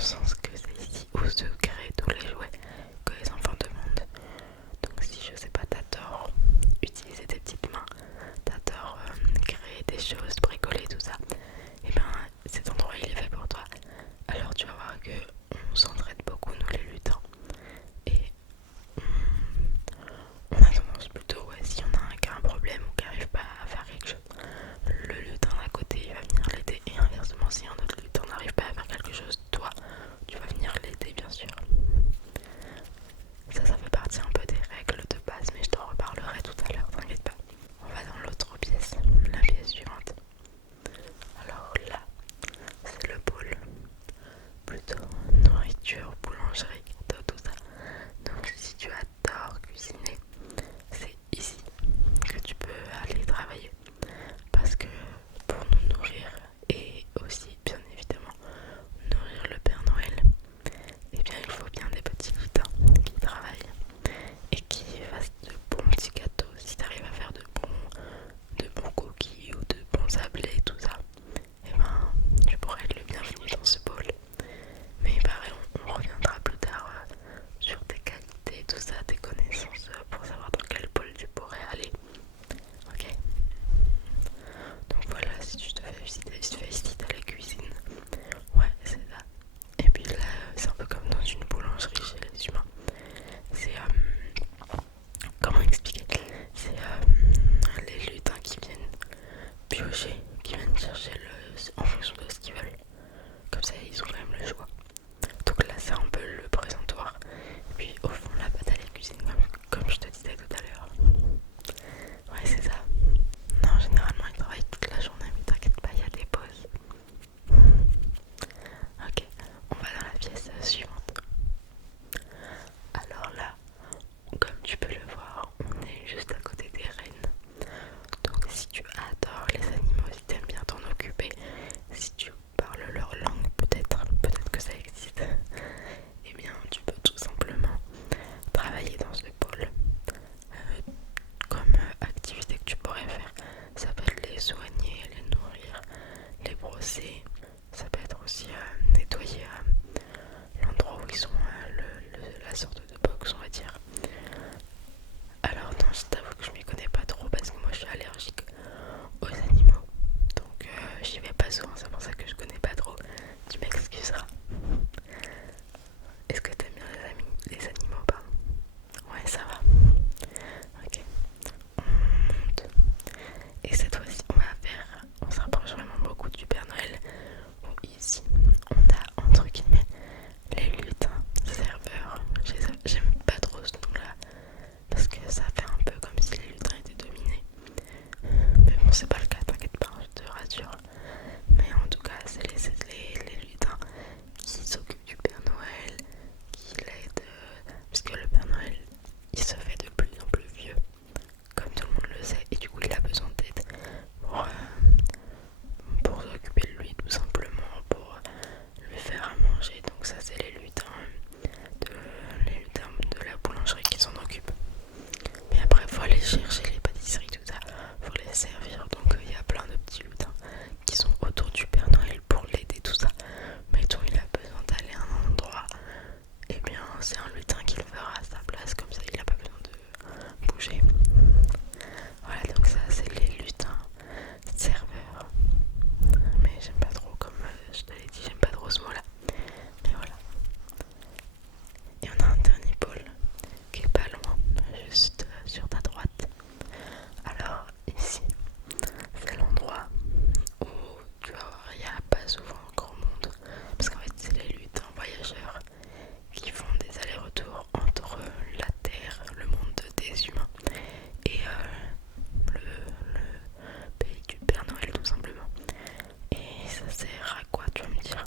sens que c'est ici où se créent tous les jouets que les enfants demandent. Donc si je sais pas, t'as tort, utiliser tes petites mains, t'as tort, créer des choses, bricoler, tout ça, et ben cet endroit il est fait pour toi. Alors tu vas voir que on s'entraide beaucoup nous les lutins. Et on a tendance plutôt, ouais, si on a un problème ou qui n'arrive pas à faire quelque chose, le lutin d'à côté il va venir l'aider, et inversement si un autre lutin n'arrive pas à faire quelque chose, toi tu vas venir l'aider bien sûr. Ça fait partie un peu des règles de base, mais je t'en reparlerai tout à l'heure, t'inquiète pas. On va dans l'autre pièce, la pièce suivante. Alors là, c'est le pôle plutôt nourriture, boulangerie, gâteau, tout ça. Donc si tu adores cuisiner, c'est ici que tu peux aller travailler. Parce que pour nous nourrir et aussi bien évidemment nourrir le Père Noël, eh bien il faut bien des petits lutins qui travaillent et qui fassent de bons petits gâteaux. Si tu arrives à faire de bons cookies ou de bons sablés, tout ça, eh ben tu pourrais être le bienvenu dans ce pôle. Mais pareil, on reviendra plus tard sur tes qualités, tout ça, tes connaissances pour savoir dans quel pôle tu pourrais aller. Ok. Donc voilà, si tu te fais visiter à la cuisine, ouais, c'est ça. Et puis là, c'est un peu comme dans une boulangerie chez les humains. C'est comment expliquer? C'est les lutins qui viennent piocher, qui viennent chercher en fonction de ce qu'ils veulent. Comme ça, ils ont quand même le choix. Donc là, c'est un peu le présentoir. Et puis au fond, là-bas, t'as les cuisines, comme je te disais tout à l'heure. Ouais, c'est ça. Non, généralement, ils travaillent toute la journée, mais t'inquiète pas, il y a des pauses. Ok, on va dans la pièce suivante. Alors là, comme tu peux le voir, on est juste à côté des rennes. Donc si tu adores les animaux, si tu aimes bien t'en occuper, si tu parles leur langue, peut-être que ça existe, eh bien tu peux tout simplement travailler dans ce pôle. Comme activité que tu pourrais faire, ça peut être les soigner, les nourrir, les brosser, ça peut être aussi nettoyer l'endroit où ils sont, la sorte de box on va dire. Alors non, je t'avoue que je m'y connais pas trop parce que moi je suis allergique aux animaux. Donc j'y vais pas souvent, c'est pour ça que je connais pas trop. Tu m'excuseras. Est-ce que t'aimes bien les animaux, pardon? Ouais, ça va. Ok. On monte. Et cette fois-ci, on se rapproche vraiment beaucoup du Père Noël. Bon, ici, on a entre guillemets les lutins serveurs. J'aime pas trop ce nom-là parce que ça fait un peu comme si les lutins étaient dominés. Mais bon, c'est pas le cas, t'inquiète pas, je te rassure. Mais en tout cas, c'est les lutins qui s'occupent du Père Noël, qui l'aident, puisque le Père Noël, il se fait de plus en plus vieux, comme tout le monde le sait, et du coup, il a besoin d'aide pour s'occuper de lui, tout simplement, pour lui faire à manger. Donc ça, c'est les lutins de la boulangerie qui s'en occupent. Mais après, faut aller chercher les pâtisseries, tout ça, faut les servir. Donc il y a plein de petits lutins qui sont autour du Père Noël pour l'aider, tout ça. Mais dont il a besoin d'aller à un endroit, et bien c'est un lutin qui le fera à sa place, comme ça il a pas besoin de bouger. Voilà, donc ça c'est les lutins serveurs. Mais j'aime pas trop, comme je te l'ai dit, j'aime pas trop ce mot là. Mais voilà. Et on a un dernier pôle qui est pas loin, juste sur ta droite. Alors ici, c'est l'endroit où tu vas voir, il n'y a pas souvent grand monde. Parce qu'en fait, c'est les lutins voyageurs qui font des allers-retours entre la Terre, le monde des humains, et le pays du Père Noël, tout simplement. Et ça sert à quoi, tu vas me dire?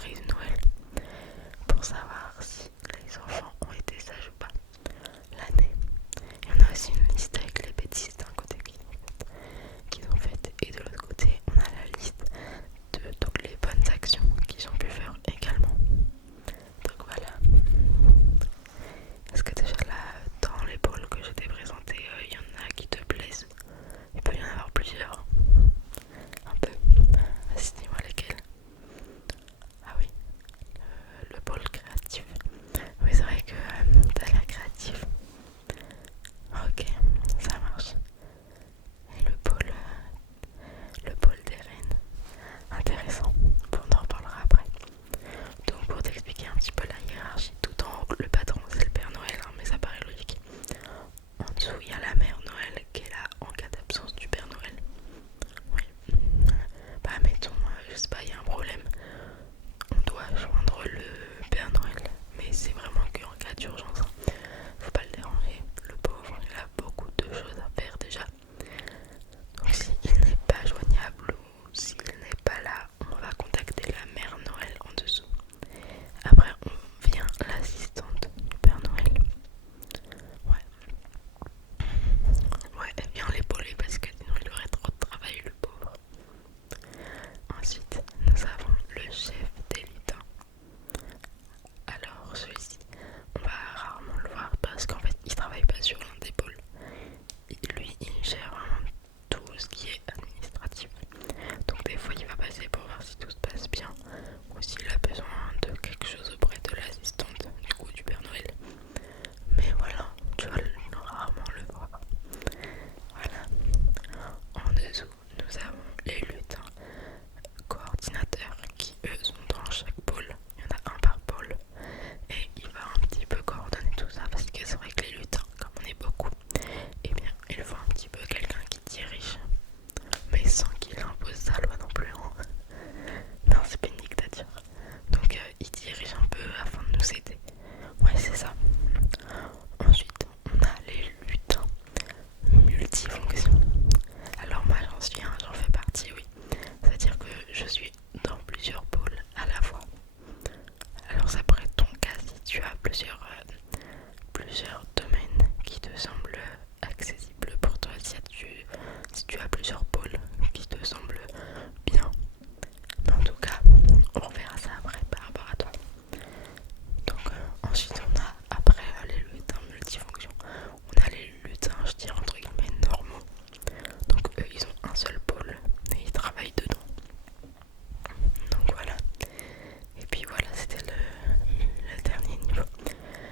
soirée de Noël pour savoir si les enfants ont été sages ou pas l'année. Et on a aussi une liste avec les bêtises d'un côté qu'ils ont faites et de l'autre côté on a la liste de toutes les bonnes actions qu'ils ont pu faire également. Donc voilà. Est-ce que déjà là, dans les pôles que je t'ai présentés, il y en a qui te plaisent? Il peut y en avoir plusieurs. Un peu. Vas-y, dis-moi lesquels. Ah oui, le pôle créatif. Oui, c'est vrai que t'as l'air créatif. Ok, ça marche. Et le pôle des reines. Intéressant. Bon, on en reparlera après. Donc pour t'expliquer un petit peu la hiérarchie, tout en haut, le patron c'est le Père Noël, hein, mais ça paraît logique. En dessous, il y a la Mère Noël qui est là en cas d'absence du Père Noël. Oui. Bah mettons, je sais pas, il y a un problème. On doit joindre le Père Noël, mais c'est vraiment qu'en cas d'urgence. Hein. Faut pas le déranger, le pauvre, il a beaucoup de choses à faire déjà. Donc s'il n'est pas joignable ou s'il n'est pas là, on va contacter la Mère Noël en dessous. Après on vient l'assistante du Père Noël. Ouais. Ouais, elle vient l'épauler parce que sinon il aurait trop de travail le pauvre. Ensuite, nous avons le chef des lutins. Alors celui-ci, on va rarement le voir parce qu'en fait il travaille pas sur l'un des pôles. Lui, il gère vraiment tout ce qui est administratif. Donc des fois il va passer pour voir si tout se passe bien ou s'il a besoin de quelque chose auprès de l'assistante du coup du Père Noël. Mais voilà, tu vas rarement le voir. Voilà. En dessous, nous avons les lutins coordinateurs qui eux sont dans chaque pôle. Il y en a un par pôle. Et il va un petit peu coordonner tout ça parce que c'est vrai que les lutins, comme on est beaucoup, eh bien il faut un petit peu quelqu'un qui dirige. Mais sans qu'il impose sa loi non plus. Hein. Non, c'est pas une dictature. Donc il dirige un peu afin de nous aider. Ouais, c'est ça. Ensuite, on a les lutins multifonctions. Alors moi j'en suis un, j'en fais partie, oui. C'est-à-dire que je suis dans plusieurs pôles à la fois. Alors ça pourrait être ton cas si tu as plusieurs domaines qui te semblent accessibles pour toi, si tu as plusieurs pôles qui te semblent bien. Mais en tout cas, on verra ça après par rapport à toi. Donc ensuite on a après les lutins multifonctions, on a les lutins, je dirais entre guillemets normaux. Donc eux ils ont un seul pôle et ils travaillent dedans. Donc voilà. Et puis voilà, c'était le dernier niveau.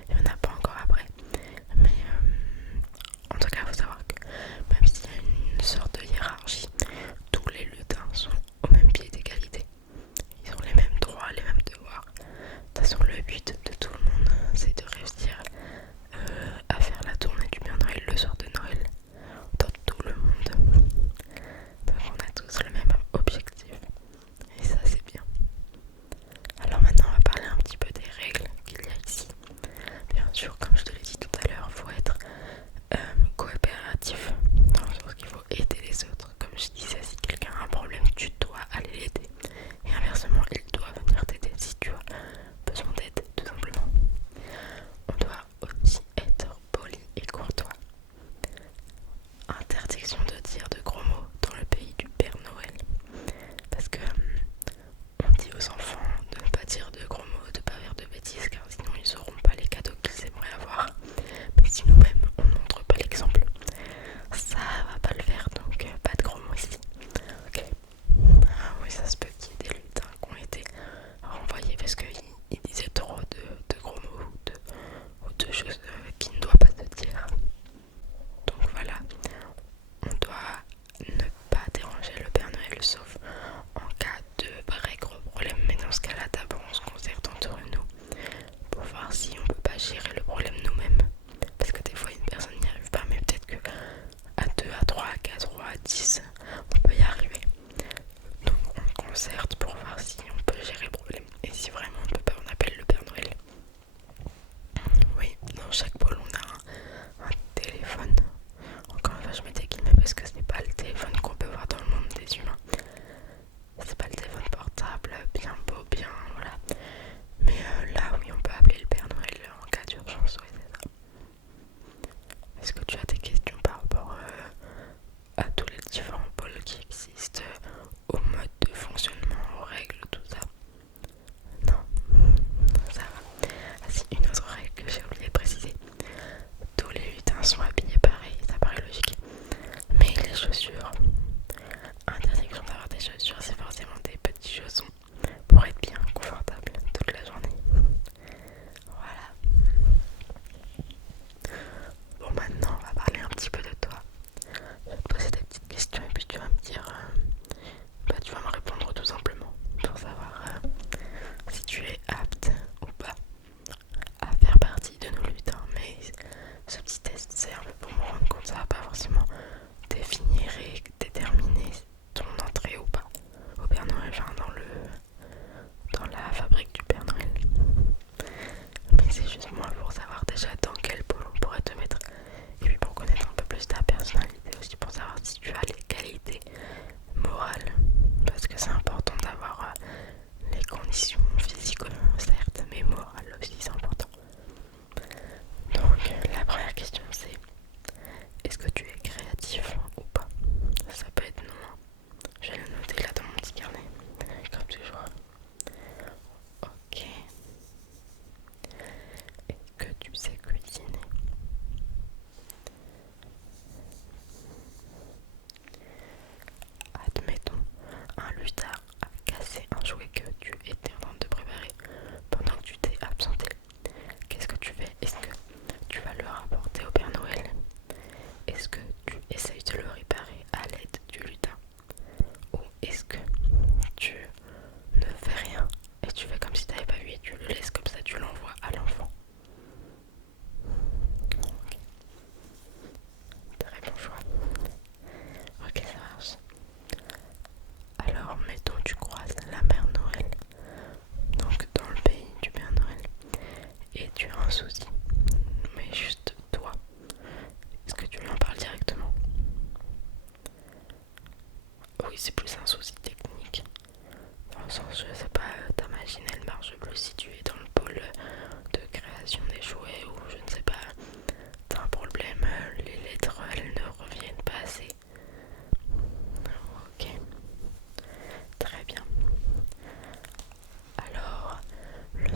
Il n'y en a pas encore après.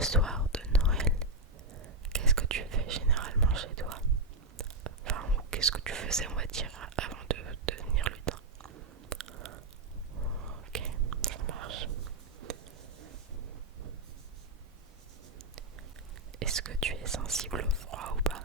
soir de Noël, qu'est-ce que tu fais généralement chez toi? Enfin, qu'est-ce que tu faisais, on va dire, avant de devenir lutin? Ok, ça marche. Est-ce que tu es sensible au froid ou pas?